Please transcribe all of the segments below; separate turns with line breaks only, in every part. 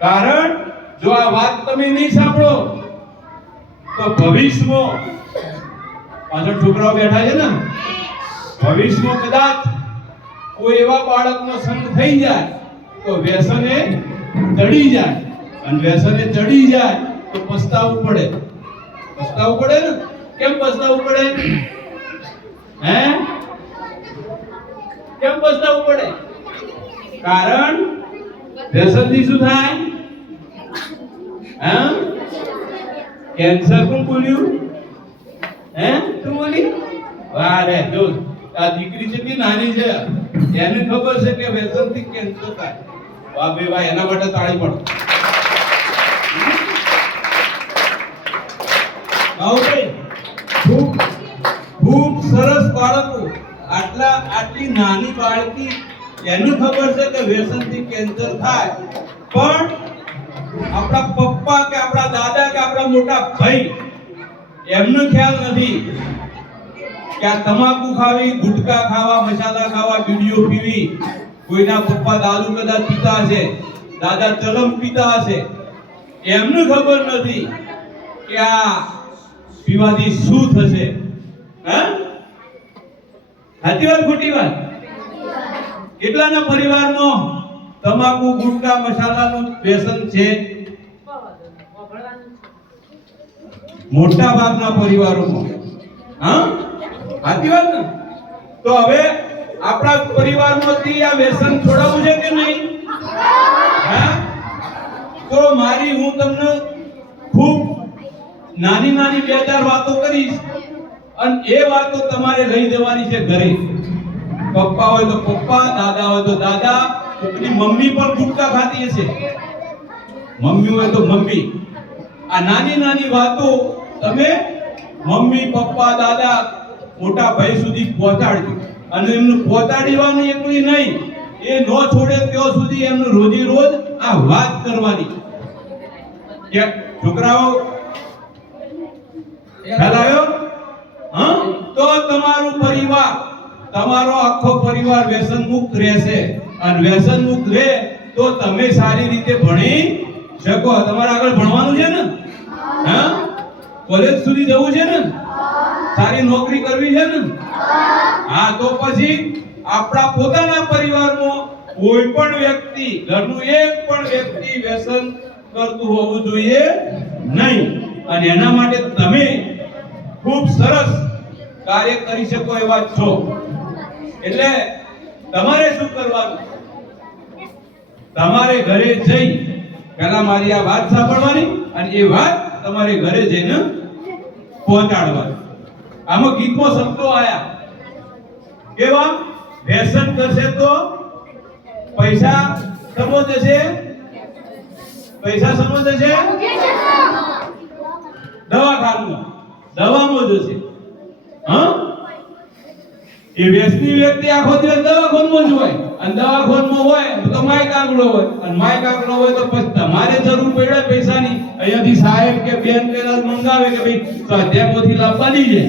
કારણ, જો આ વાત તમે નહીં સાંભળો, તો ભવિષ્યમાં, પાછળ છોકરાઓ બેઠા છે ને, ભવિષ્યમાં કદાચ કોઈ એવા બાળકનો સંગ થઈ જાય, તો વ્યસને ચડી જાય. અને વ્યસને ચડી જાય, તો પસ્તાવું પડે. પસ્તાવું પડે ને? કેમ પસ્તાવું પડે? હે? કેમ પસ્તાવું પડે? કારણ વ્યસનથી શું થાય? હા? કેન્સર કોણ બોલ્યું? હે? તું બોલી? વાહ જો, આ દીકરી છે કે નાની છે, એને ખબર છે કે વ્યસનથી કેન્સર થાય. વાહ બે વાહ, એના માટે તાળી પડો. બાહુભાઈ ખૂબ ખૂબ સરસ બાળકો. આટલા, આટલી નાની બાળકી એને ખબર છે કે વ્યસનથી કેન્સર થાય. પણ આપણા પપ્પા કે આપણા દાદા કે આપણા મોટા ભાઈ, એમનો ખ્યાલ નથી કે આ તમાકુ ખાવી, ગુટકા ખાવા, મસાલા ખાવા બીડીઓ પીવી, કોઈના પપ્પા દારૂ કદાચ પીતા હશે, દાદા ચલમ પીતા હશે. એમને ખબર નથી કે આ પીવાથી શું થશે. હા? સાચી વાત, ખોટી વાત? કેટલાના પરિવારનો? તમાકુ, ગુટકા, મસાલાનું વ્યસન છે. મોટા ભાગના પરિવારોમાં હા? સાચી વાત ને? તો હવે આપણા પરિવારમાંથી આ વ્યસન છોડાવવું છે કે નહીં? હા? તો મારી, હું તમને ખૂબ નાની નાની બે ચાર વાતો કરીશ અને એ વાતો તમારે લઈ જવાની છે ઘરે. પપ્પા હોય તો પપ્પા, દાદા હોય તો દાદા. કોકની મમ્મી પણ ગુટકા ખાતી હશે. મમ્મી હોય તો મમ્મી. આ નાની નાની વાતો તમે મમ્મી, પપ્પા, દાદા, મોટા ભાઈ સુધી પહોંચાડજો. અને એમનું પહોંચાડવાનું એકલી નહીં, એ ન છોડે ત્યાં સુધી એમનું રોજી રોજ આ વાત કરવાની. કે છોકરાઓ, ખ્યાલ આવ્યો? હા? તો તમારું પરિવાર તમારો આખો પરિવાર વ્યસન મુક્ત રહેશે. અને વ્યસન મુક્ત રહે તો તમે સારી રીતે ભણી શકો. તમારે આગળ ભણવાનું છે ને? હા. કોલેજ સુધી જવું છે ને? સારી નોકરી કરવી છે ને? હા. તો પછી આપણા પોતાના પરિવારમાં કોઈ પણ વ્યક્તિ ઘરનું એક પણ વ્યક્તિ વ્યસન કરતું હોવું જોઈએ નહીં. અને એના માટે તમે ખૂબ સરસ કાર્ય કરી શકો એવા છો. એટલે તમારે શું કરવાનું? તમારે ઘરે જઈ પહેલા મારી આ વાત સાંભળવાની અને એ વાત તમારે ઘરે જઈને પહોંચાડવાની. આમાં ગીતમાં શબ્દો આયા. કેવા? વ્યસન કરશે તો પૈસા સમો જશે પૈસા સમો જશે દવાખાનું. દવામાં જશે હા? એ વ્યસની વ્યક્તિ આખો દિવસ દવાખાનમાં જ હોય. અને દવાખાનમાં હોય તો માય કાગડો હોય. અને માય કાગડો હોય તો પછી તમારે જરૂર પડે પૈસાની. અહીંયાથી સાહેબ કે બેન કે મંગાવે કે ભાઈ સ્વાધ્યાયમાંથી લાવવાની છે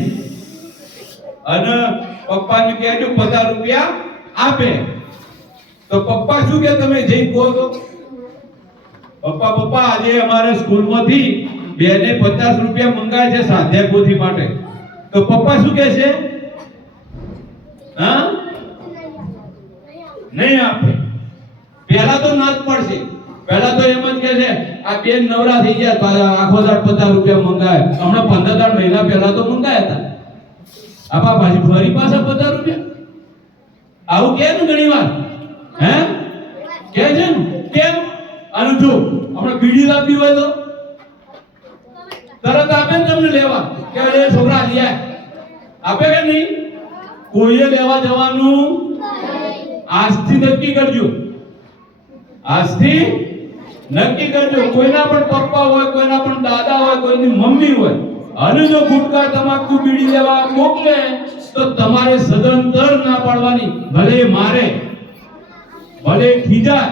અને પપ્પાને કહેજો, પચાસ રૂપિયા આપે. તો પપ્પા શું કે તમે જઈ કહો તો? પપ્પા પપ્પા, આજે અમારે સ્કૂલમાંથી બેને પચાસ રૂપિયા મંગાય છે સાધ્યાપોથી માટે. તો પપ્પા શું કહે છે? હા? નહીં આપે. પહેલા તો ના જ પડશે. પહેલા તો એમ જ કે છે, આ બેન નવરા થઈ ગયા આખો દાડ પચાસ રૂપિયા મંગાય હમણાં પંદર દાડ મહિના પહેલા તો મંગાયા હતા. આપા પાછી ફરી પાછા પચાસ રૂપિયા? આવું કે ને ઘણી વાર હે? કે છે ને? કેમ આનું જો આપણે બીડી લાવવી હોય તો? તરત આપે ને તમને લેવા. કે છોકરા લઈ આપે કે નહીં? કોઈએ લેવા જવાનું? આજથી નક્કી કરજો. આજથી નક્કી કરજો. કોઈના પણ પપ્પા હોય, કોઈના પણ દાદા હોય, કોઈની મમ્મી હોય, અને જો ગુટકા તમાકુ બીડી લેવા મોકલે, તો તમારે સદંતર ના પાડવાની. ભલે મારે, ભલે ખીજા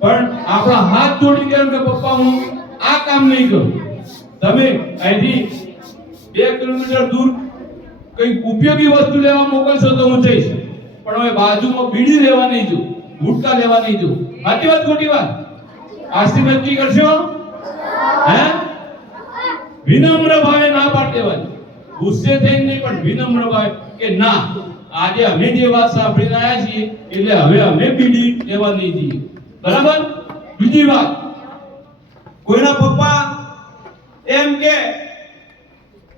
પણ આપણા હાથ જોડી કે કે પપ્પા, હું આ કામ નહીં કરું. તમે અહીંથી બે કિલોમીટર દૂર કઈ ઉપયોગી વસ્તુ લેવા મોકલશો તો હું જઈશ. પણ હવે બાજુમાં બીડી લેવા નહીં જો ગુટકા લેવા નહીં જો સાચી વાત, ખોટી વાત? નક્કી કરશો? હે? વિનમ્ર ભાવે ના પાડ દેવાની ગુસ્સે થઈને નહીં, પણ વિનમ્ર ભાવે કે ના, આજે અમે જે વાત સાંભળીને આવ્યા છીએ, એટલે હવે અમે બીડી લેવા નહીં જઈએ બરાબર? બીજી વાત. કોઈના પપ્પા એમ કે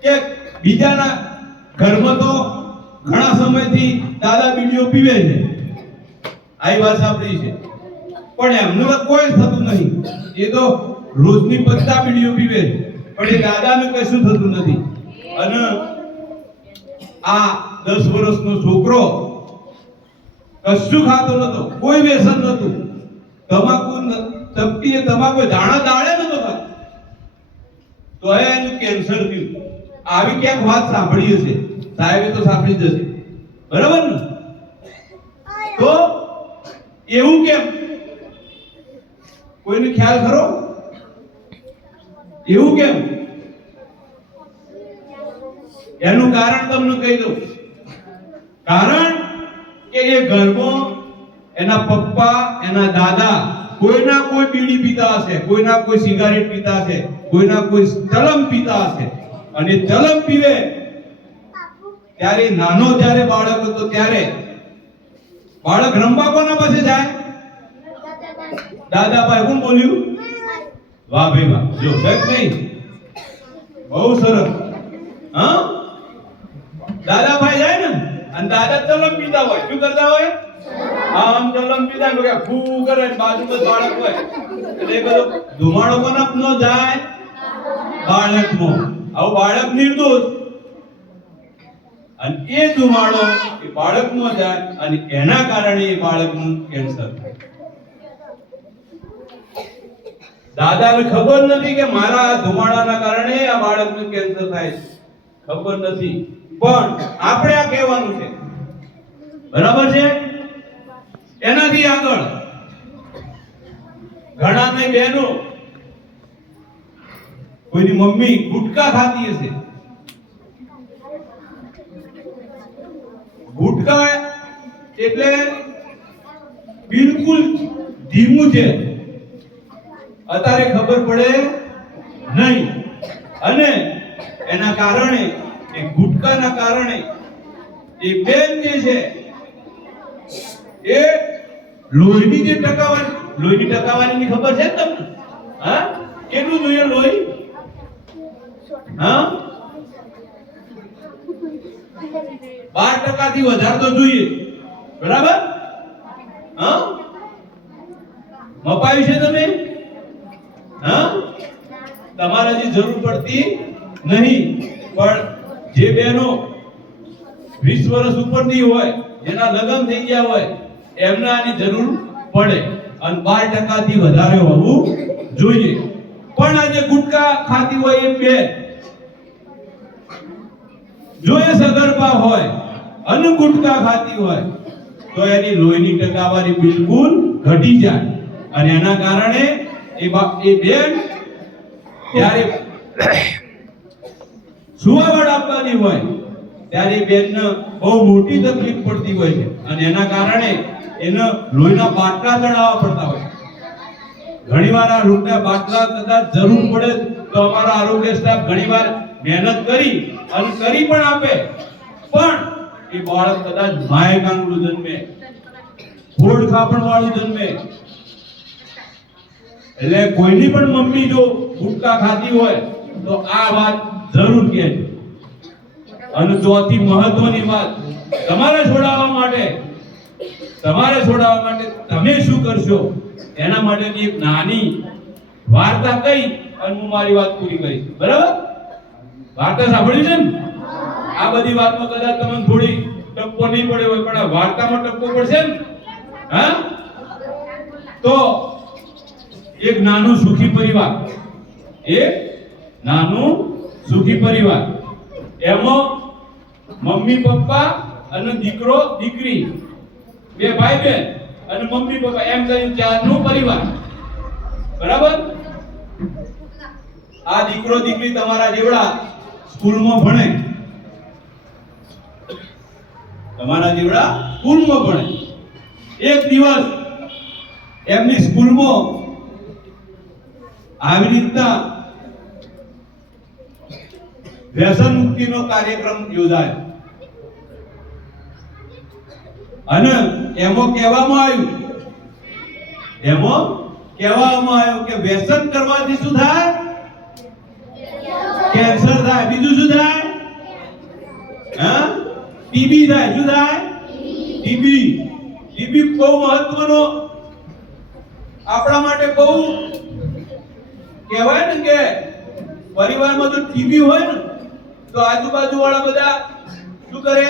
કે બીજાના ઘરમાં તો ઘણા સમયથી દાદા બીડીઓ પીવે છે. આવી વાત સાંભળી છે. પણ એમનું તો કોઈ થતું નહીં એ તો રોજની પત્તા બીડીઓ પીવે છે. પણ એ દાદાનું કશું થતું નથી. અને આ દસ વર્ષનો છોકરો કશું ખાતો નતો કોઈ વ્યસન નતું તમાકુ ચપટી તમાકુ દાણા દાળે નતો ખાતો તો એનું કેન્સર થયું. આવી ક્યાંક વાત સાંભળી હશે સાહેબે તો સાંભળી જશે બરાબર ને? તો એવું કેમ? કોઈને ખ્યાલ ખરો? એવું કેમ? એનું કારણ તમને કહી દઉં. કારણ કે એ ઘરમાં એના પપ્પા, એના દાદા કોઈના કોઈ બીડી પીતા હશે, કોઈના કોઈ સિગારેટ પીતા હશે, કોઈના કોઈ ચલમ પીતા હશે. અને ચલમ પીવે ત્યારે નાનો જ્યારે બાળક હતો ત્યારે? બાળક રમવા કોના પાસે જાય? દાદાભાઈ, કોણ બોલ્યું? વાહ ભાઈ વાહ, જો સાહેબ નહીં. બહુ સરસ. હા? દાદાભાઈ જાય ને? અને દાદા ચલમ પીતા હોય. શું કરતા હોય? આમ ચલમ પીતા હોય ફૂ કરે ને બાજુમાં બાળક હોય. એટલે કહો ધુમાડો કોના નો જાય? બાળકનો. આવું બાળક નિર્દોષ. અને એ ધુમાડો એ બાળકમાં જાય અને એના કારણે એ બાળકનું કેન્સર થાય. દાદાને ખબર નથી કે મારા ધુમાડાના કારણે આ બાળકનું કેન્સર થાય છે. ખબર નથી. પણ આપણે આ કહેવાનું છે. બરાબર છે? એનાથી આગળ ઘણા ને બહેનો, કોઈની મમ્મી ગુટકા ખાતી હશે. ગુટકા એટલે બિલકુલ ધીમું છે. અત્યારે ખબર પડે નહીં. અને એના કારણે, એ ગુટકાના કારણે, એ બેન જે છે, એ લોહીની જે ટકાવારી, લોહીની ટકાવારીની ખબર છે તમને? હા? કેટલું જોઈએ લોહી? હા? બાર ટકા થી વધારે તો જોઈએ. બરાબર? હા? મપાયું છે તમે? હા? તમારે હજી જરૂર પડતી નહીં. પણ જે બહેનો વીસ વર્ષ ઉપરની હોય, જેના લગ્ન થઈ ગયા હોય, એમને આની જરૂર પડે. અને બાર ટકા થી વધારે હોવું જોઈએ. પણ આજે ગુટકા ખાતી હોય એ બે જો એ સગર્ભા હોય અને ગુટકા ખાતી હોય, તો એની લોહીની ટકાવારી બિલકુલ ઘટી જાય. અને એના કારણે એ એ બેન ત્યારે સુવાવડ આપવાની હોય, ત્યારે બેનને બહુ મોટી તકલીફ પડતી હોય છે. અને એના કારણે એને લોહીના બાટલા ચડાવવા પડતા હોય ઘણીવાર આ લોહીના બાટલા કદાચ જરૂર પડે તો અમારા આરોગ્ય સ્ટાફ ઘણીવાર મહેનત કરી અને કરી પણ આપે. પણ એ બાળક કદાચ માય કાંગડું જન્મે ફોડ ખાપણ વાળું જન્મે. એટલે કોઈની પણ મમ્મી જો ગુટકા ખાતી હોય, તો આ વાત જરૂર કહેજો. અને ચોથી મહત્વની વાત તમારે છોડાવવા માટે, તમારે છોડાવવા માટે તમે શું કરશો? એના માટેની એક નાની વાર્તા કહી અને હું મારી વાત પૂરી કરીશ. બરાબર? વાર્તા સાંભળી છે ને? આ બધી વાતમાં કદાચ તમને થોડી ટપ્પો નહીં પડ્યો હોય, પણ વાર્તામાં ટપકો પડશે ને? હા? તો એક નાનું સુખી પરિવાર. એક નાનું સુખી પરિવાર. એમાં મમ્મી, પપ્પા અને દીકરો, દીકરી. બે ભાઈ બેન અને મમ્મી, પપ્પા. એમ કરીને ચારનું પરિવાર. બરાબર? આ દીકરો, દીકરી તમારા જેવડા. સ્કૂલમાં ભણે. તમારા દીવડા સ્કૂલમાં ભણે. એક દિવસ એમની સ્કૂલમાં આવી રીતના વ્યસન મુક્તિનો કાર્યક્રમ યોજાયો. અને એમાં કહેવામાં આવ્યું, એમાં કહેવામાં આવ્યું કે વ્યસન કરવાથી શું થાય? કેન્સર થાય, બીજું શું થાય? હા? ટીબી થાય, શું થાય? ટીબી ટીબી બહુ મહત્વનો આપણા માટે બહુ કહેવાય ને કે પરિવારમાં જો ટીબી હોય ને, તો આજુબાજુ વાળા બધા શું કરે?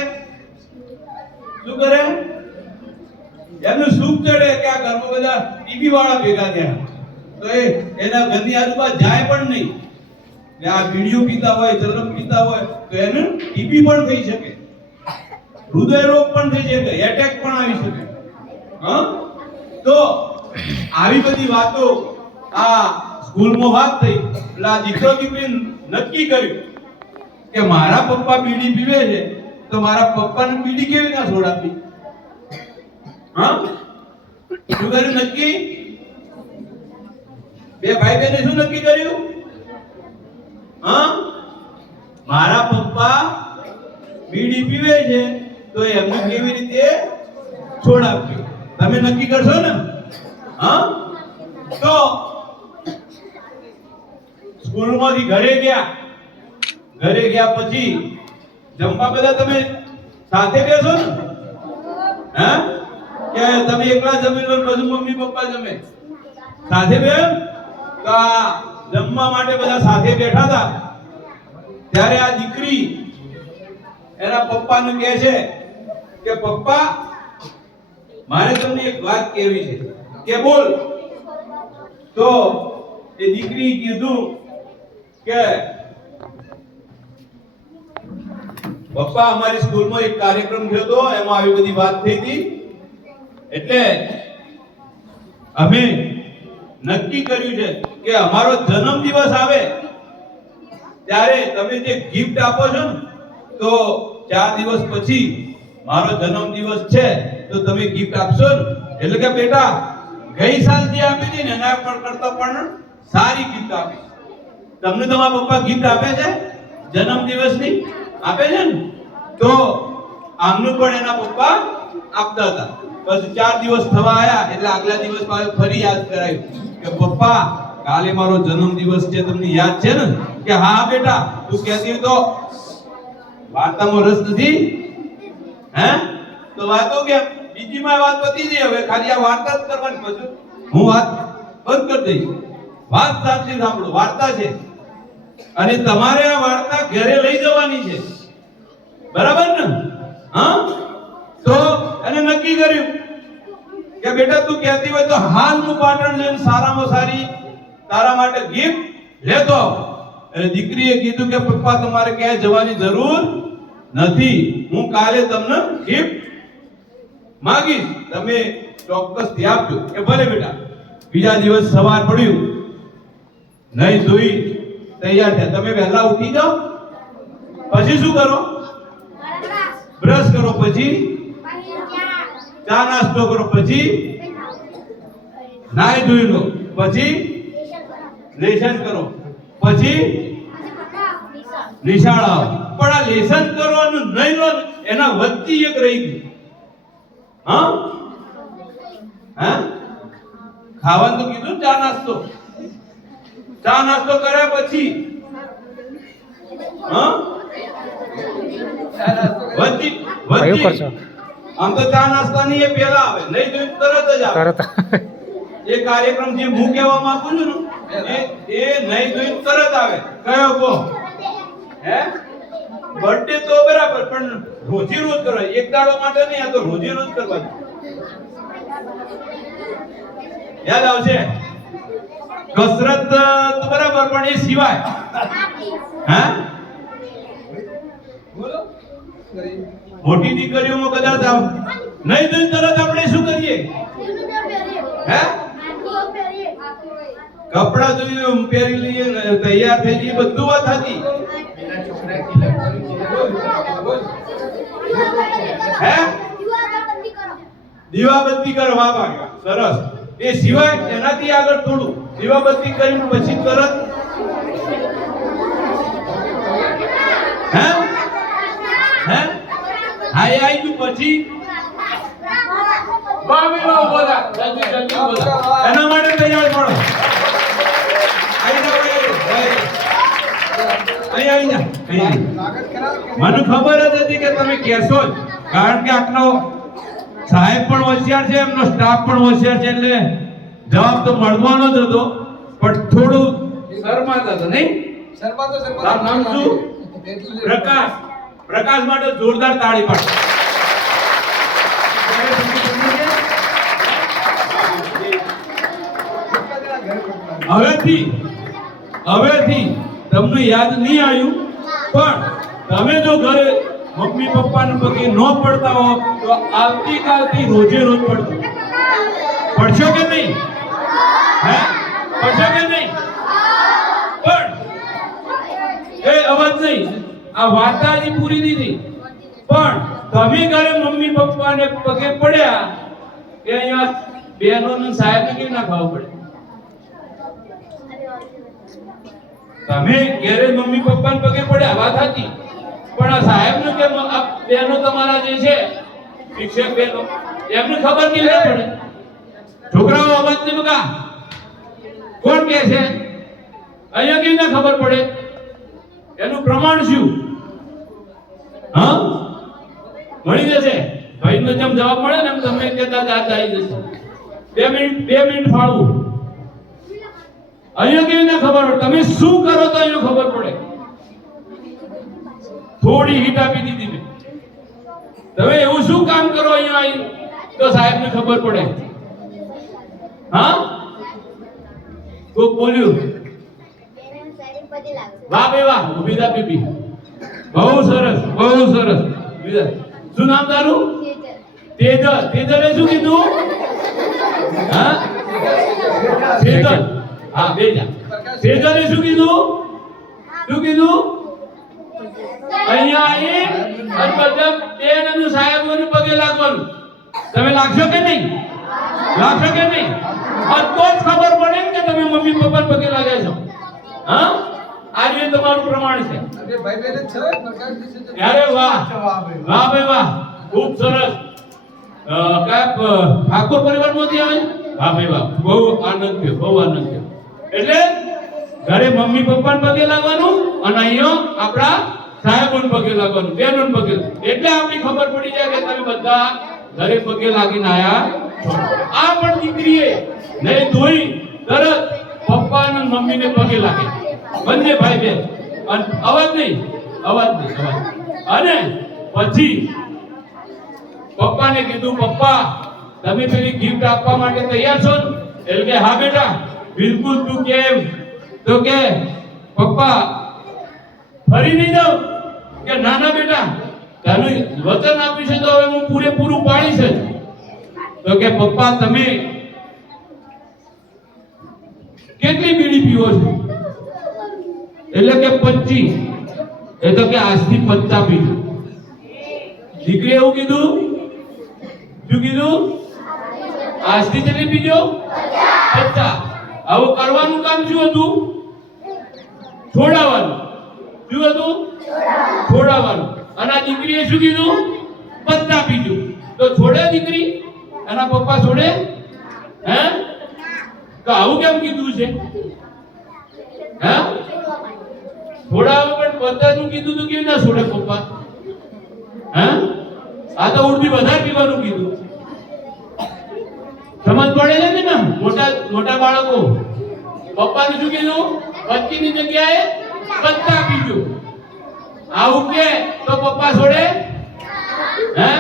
શું કરે? એમનું સુખ ચડે કે આ ઘરમાં બધા ટીબી વાળા ભેગા થયા. તો એ, એના ઘરની આજુબાજુ જાય પણ નહીં. ને આ બીડીઓ પીતા હોય, ચરમ પીતા હોય, તો એને ટીબી પણ થઈ શકે. હૃદય રોગ પણ થઈ શકે એટેક પણ આવી શકે. હા? તો આવી બધી વાતો આ સ્કૂલમાં વાત થઈ, એટલે આ દીકરો દીકરી નક્કી કર્યું કે મારા પપ્પા બીડી પીવે છે, તો મારા પપ્પાને બીડી કેવી રીતના છોડાવી હા? શું કર્યું નક્કી? બે ભાઈ બહેને શું નક્કી કર્યું? મારા પપ્પા બીડી પીવે છે, તો એમને કેવી રીતે છોડ છોડાવ્યું તમે નક્કી કરશો ને? હા? તો સ્કૂલમાંથી ઘરે ગયા. ઘરે ગયા પછી જમવા બધા તમે સાથે બેસો ને? હા? કે તમે એકલા જમી લો ને બધું મમ્મી પપ્પા જમે? સાથે તો આ જમવા માટે બધા સાથે બેઠા હતા. ત્યારે આ દીકરી એના પપ્પાને કહે છે કે, પપ્પા, મારે તમને એક વાત કહેવી છે. કે બોલ. તો એ દીકરી કીધું કે, પપ્પા, અમારી સ્કૂલમાં એક કાર્યક્રમ થયો હતો, એમાં આવી બધી વાત થઈ હતી. એટલે અમે નક્કી કર્યું છે કે અમારો જન્મ દિવસ આવે, ત્યારે તમે જે ગિફ્ટ આપો છો ને, તો ચાર દિવસ પછી મારો જન્મ દિવસ છે, તો તમે ગિફ્ટ આપશો ને. એટલે કે બેટા, ગઈ સાલ જે આપી હતી ને, એના પર કરતા પણ સારી ગિફ્ટ આપી. તમને તમારા પપ્પા ગિફ્ટ આપે છે, જન્મ દિવસની? આપે છે ને? તો આમનું પણ એના પપ્પા આપતા હતા. પછી ચાર દિવસ થવા આવ્યા એટલે આગલા દિવસ પાછું ફરી યાદ કરાયું કે પપ્પા કાલે મારો જન્મ દિવસ છે, તમને યાદ છે ને? કે હા બેટા, તું કહેતી તો વાર્તામાં રસ નથી? હે? તો વાતો કેમ? બીજી માં વાત પતી જઈ હવે, ખાલી આ વાર્તા જ કરવાની પછી. હું વાત બંધ કરી દઈશ. વાત સાચી સાંભળો, વાર્તા છે. અને તમારે આ વાર્તા ઘરે લઈ જવાની છે. બરાબર ને? હા? તો એને નક્કી કર્યું કે બેટા તું કહેતી હોય તો હાલ હું પાટણ જઈને સારામાં સારી તારા માટે ગિફ્ટ લેતો એટલે દીકરીએ કીધું કે, પપ્પા, તમારે ક્યાંય જવાની જરૂર નથી. હું કાલે તમને ગિફ્ટ માંગીશ. તમે ચોક્કસથી આપજો. કે ભલે બેટા. બીજા દિવસ સવાર પડ્યું. નહીં ધોઈ તૈયાર થયા. તમે વહેલા ઉઠી જાઓ. પછી શું કરો? બ્રશ કરો પછી. ચા નાસ્તો કરો પછી. નાઈ ધોઈ લો. પછી લેસન કરો. પછી? નિશાળ આવો. પણ આ લેસન કરવાનું નહીં લો એના વચ્ચે એક રહી ગયું. હા? હા? ખાવાનું તો કીધું ચા નાસ્તો. ચા નાસ્તો કર્યા પછી? હા? વચ્ચે
વધતી
વચ્ચે આમ તો ચા નાસ્તાની એ પહેલા આવે. નહીં તો તરત જ આવે.
તરત
એ કાર્યક્રમ જે હું કહેવા માંગુ છું ને એ નહીં જોઈને તરત આવે. કયો કો હે? બર્થડે તો બરાબર, પણ રોજી રોજ કરો એક દાડો માટે નહીં, આ તો રોજી રોજ કરવા. યાદ આવશે? કસરત તો બરાબર, પણ એ સિવાય. હે? મોટી દીકરીઓમાં કદાચ આવ નહીં તો તરત આપણે શું કરીએ? હે? કપડા જોઈએ પહેરી લઈએ તૈયાર થઈ જઈએ બધું વાત હતી હે? દીવાબત્તી કરવા વાહ સરસ. એ સિવાય એનાથી આગળ થોડું. દીવાબત્તી કરીને પછી તરત. હે? હે? હા એ આવી ગયું પછી એના માટે તૈયાર પડો આવી જાઓ, આવી જાઓ. અહીં આવી જા અહીં મને ખબર જ હતી કે તમે કહેશો જ. કારણ કે આટલો સાહેબ પણ હોશિયાર છે એમનો સ્ટાફ પણ હોશિયાર છે એટલે જવાબ તો મળવાનો જ હતો. પણ થોડું શરમાતા હતા નહીં? નામ શું? પ્રકાશ. પ્રકાશ માટે જોરદાર તાળી પાડો. હવેથી હવેથી તમને યાદ નહીં આવ્યું, પણ તમે જો ઘરે મમ્મી પપ્પાને પગે ન પડતા હો તો આવતીકાલથી રોજે રોજ પડજો. પડશો કે નહીં? હે? પડશો કે નહીં? પણ એ અવાજ નહીં. આ વાર્તા હજી પૂરી દીધી પણ તમે ઘરે મમ્મી પપ્પાને પગે પડ્યા કે અહીંયા બહેનોને સાહેબ કેવી ના ખાવા પડે? તમે ઘેરે મમ્મી પપ્પાને પગે પડ્યા, વાત હતી પણ આ સાહેબનું કે મ- આ બહેનો તમારા જે છે, શિક્ષક બહેનો, એમને ખબર કેવી રીતે પડે? છોકરાઓ અવાજ નહીં બગા કોણ કે છે? અહીંયા કેવી રીતે ખબર પડે? એનું પ્રમાણ શું? હા? મળી જશે. ભાઈનો જેમ જવાબ મળે ને એમ તમે કહેતા દાદ આવી જશે. બે મિનિટ બે મિનિટ ફાળવું. અહીંયા કેવી ખબર પડે તમે શું કરો તો અહીંયા ખબર પડે. થોડી હીટ આપી દીધી મેં. તમે એવું શું કામ કરો અહીંયા આવી તો સાહેબને ખબર પડે. હા? કોક બોલ્યું. વાહ બે વાહ ઊભી થા બીબી. બહુ સરસ બહુ સરસ. શું નામ તારું? તેજલ. તેજલે શું કીધું? હા? તેજલ. હા શું કીધું? શું કીધું? અહીંયા આવી અને બધા બેન અને સાહેબોને પગે લાગવાનું. તમે લાગશો કે નહીં? લાગશો કે નહીં? આ તો જ ખબર પડે કે તમે મમ્મી પપ્પા પગે લાગ્યા છો. હા? આ જે તમારું પ્રમાણ છે. અરે વાહ. વાહ ભાઈ વાહ. ખૂબ સરસ. કયા ઠાકોર પરિવારમાંથી આવે? વાહ ભાઈ વાહ. બહુ આનંદ થયો બહુ આનંદ થયો. એટલે ઘરે મમ્મી પપ્પાને પગે લાગવાનું અને અહીંયા આપણા સાહેબોને પગે લાગવાનું, બહેનોને પગે એટલે આપણી ખબર પડી જાય કે તમે બધા ઘરે પગે લાગીને આયા આ પણ દીકરીએ નહીં ધોઈ, તરત પપ્પા અને મમ્મીને પગે લાગે. બંને ભાઈ બેન અને અવાજ નહીં અવાજ નહીં, અવાજ અને પછી પપ્પાને કીધું, પપ્પા, તમે પેલી ગિફ્ટ આપવા માટે તૈયાર છો એટલે કે, હા, બેટા. બિલકુલ તું કેમ? તો કે, પપ્પા, ફરી નહીં જાઉં? કે ના ના, બેટા તારું વચન આપ્યું છે તો હવે હું પૂરેપૂરું પાડીશ જ. તો કે, પપ્પા, તમે કેટલી બીડી પીવો છો? એટલે કે પચી. એ તો કે આજથી પત્તા પીજો દીકરી એવું કીધું? શું કીધું? આજથી કેટલી પીજો પત્તા આવું કરવાનું કામ શું હતું? છોડાવવાનું. શું હતું? છોડાવવાનું. અને આ દીકરીએ શું કીધું? પત્તા પીધું. તો છોડે દીકરી? એના પપ્પા છોડે? હે? તો આવું કેમ કીધું છે? હે? છોડાવે પણ પત્તાનું કીધું તો કેવી ના છોડે પપ્પા? હે? આ તો ઉર્દી વધારે પીવાનું કીધું. સમજ પડે છે ને મોટા મોટા બાળકો પપ્પાને શું કીધું? પત્નીની જગ્યાએ પત્તા પીજો આવું કે તો પપ્પા છોડે? હે?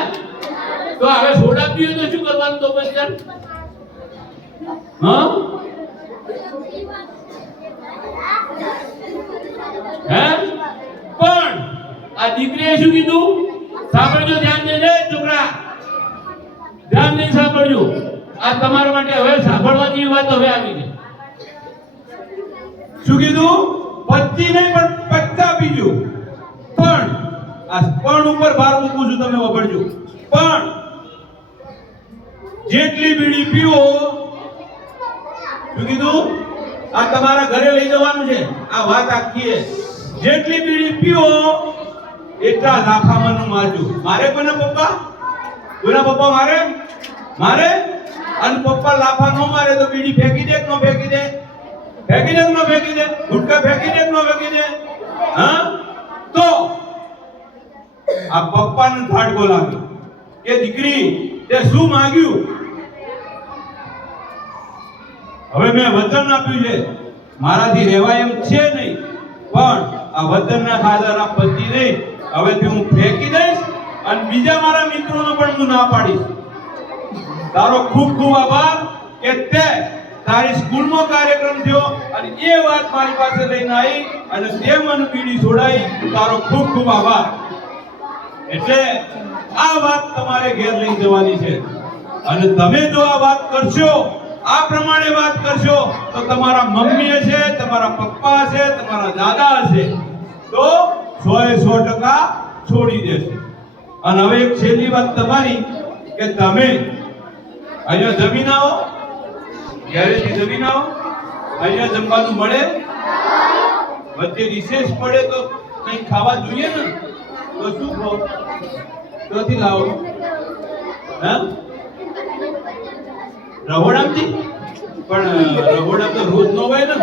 તો હવે સોડા પીવું તો શું કરવાનું તો પછી? હા? હે? પણ આ દીકરીએ શું કીધું? સાંભળજો ધ્યાન દઈને છોકરા. ધ્યાન દઈને સાંભળજો. આ તમારા માટે હવે સાંભળવાની વાત હવે આવી ગઈ શું કીધું? પચી નહીં, પણ પચ્ચા પીજો પણ, આ પણ ઉપર ભાર મૂકું છું તમે વગડજો પણ, જેટલી બીડી પીવો, શું કીધું? આ તમારા ઘરે લઈ જવાનું છે. આ વાત આખી જેટલી બીડી પીવો, એટલા લાફામાંનું મારજો. મારે કોના પપ્પા? કોના પપ્પા મારે? મારે? અને પપ્પા લાફા ન મારે તો બીડી ફેંકી દે નો ફેંકી દે? ફેંકી દે નો ફેંકી દે? ગુટકા ફેંકી દે નો ફેંકી દે? હા? તો આ પપ્પાને થાડકો લાગ્યો કે દીકરી, તે શું માંગ્યું? હવે મેં વચન આપ્યું છે. મારાથી રહેવાય એમ છે નહીં. પણ આ વચનના આ પતિ નહીં. હવેથી હું ફેંકી દઈશ અને બીજા મારા મિત્રોને પણ હું ના પાડીશ. તારો ખૂબ ખૂબ આભાર કે તે તારી સ્કૂલમાં કાર્યક્રમ થયો અને એ વાત મારી પાસે લઈને આવી અને તે મને પીડી જોડાઈ. તારો ખૂબ ખૂબ આભાર. એટલે આ વાત તમારે ઘેર લઈ જવાની છે. અને તમે જો આ વાત કરશો, આ પ્રમાણે વાત કરશો, તો તમારા મમ્મી હશે તમારા પપ્પા હશે તમારા દાદા હશે તો સો એ સો ટકા છોડી દેશે. અને હવે એક છેલ્લી વાત તમારી કે તમે અહીંયા જમીન આવો. ઘરેથી જમીન આવો. અહીંયા જમવાનું મળે? વચ્ચે રિસેસ પડે તો કંઈ ખાવા જોઈએ ને? તો શું કહો? ક્યાંથી લાવો? હા? રહોડામથી? પણ રહોડા તો રોજ નો હોય ને?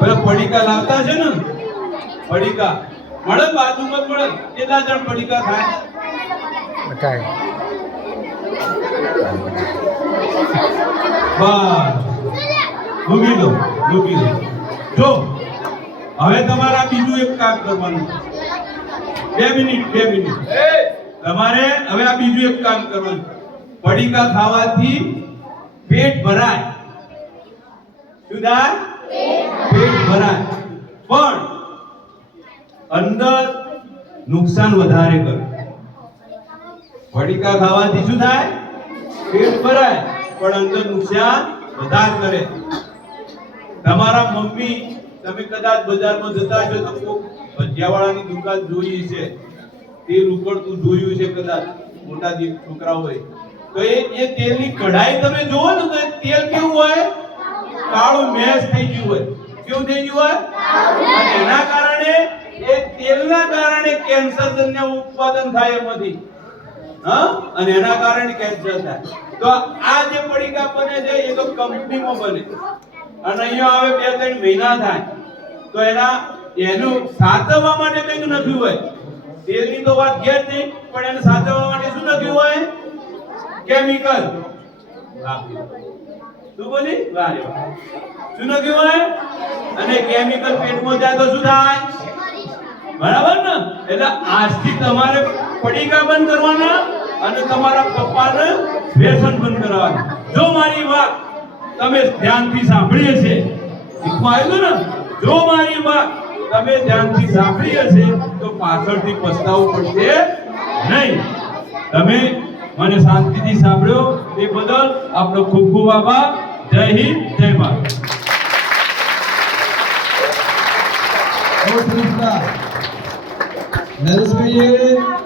પેલા પડીકા લાવતા છે ને? પડીકા. મળે બાજુમાં મળે? કેટલા જણ પડીકા ખાય? બસ મૂકી દો મૂકી દો. જો, હવે તમારે બીજું એક કામ કરવાનું. બે મિનિટ બે મિનિટ. તમારે હવે આ બીજું એક કામ કરવાનું. પડીકા ખાવાથી પેટ ભરાય. શું પેટ ભરાય. પણ અંદર નુકસાન વધારે કરે. પડીકા ખાવાથી શું થાય? પેટ ભરાય, પણ અંદર નુકસાન વધાર કરે. તમારા મમ્મી, તમે કદાચ બજારમાં જતા છો તો કોક ભજીયાવાળાની દુકાન જોઈ છે તેલ ઉકળતું જોયું છે કદાચ, મોટા જે છોકરાઓ હોય. તો એ એ તેલની કઢાઈ તમે જોવો ને તો તેલ કેવું હોય? કાળું મેશ થઈ ગયું હોય. કેવું થઈ ગયું હોય? અને એના કારણે, એ તેલના કારણે કેન્સર જન્ય ઉત્પાદન થાય એમાંથી. અને એના કારણે કેન્સર થાય. તો આ જે પડીકા બને છે, એ તો કંપનીમાં બને. અને અહીંયા આવે બે ત્રણ મહિના થાય. તો એના, એનું સાચવવા માટે કંઈક નથી હોય. તેલની તો વાત ઘેર નહીં પણ એને સાચવવા માટે શું નથી હોય? કેમિકલ શું બોલી? વારે શું નથી હોય? અને કેમિકલ પેટમાં જાય તો શું થાય? બરાબર ને? એટલે આજથી તમારે પડીકા બંધ કરવાના અને તમારા પપ્પાને વ્યસન બંધ કરવાના. જો મારી વાત તમે ધ્યાનથી સાંભળી હશે આવ્યું ને? જો મારી વાત તમે ધ્યાનથી સાંભળી હશે, તો પાછળથી પસ્તાવું પડશે નહીં. તમે મને શાંતિથી સાંભળ્યો એ બદલ આપનો ખૂબ ખૂબ આભાર. જય હિન્દ, જય ભારત.
નરેશભાઈએ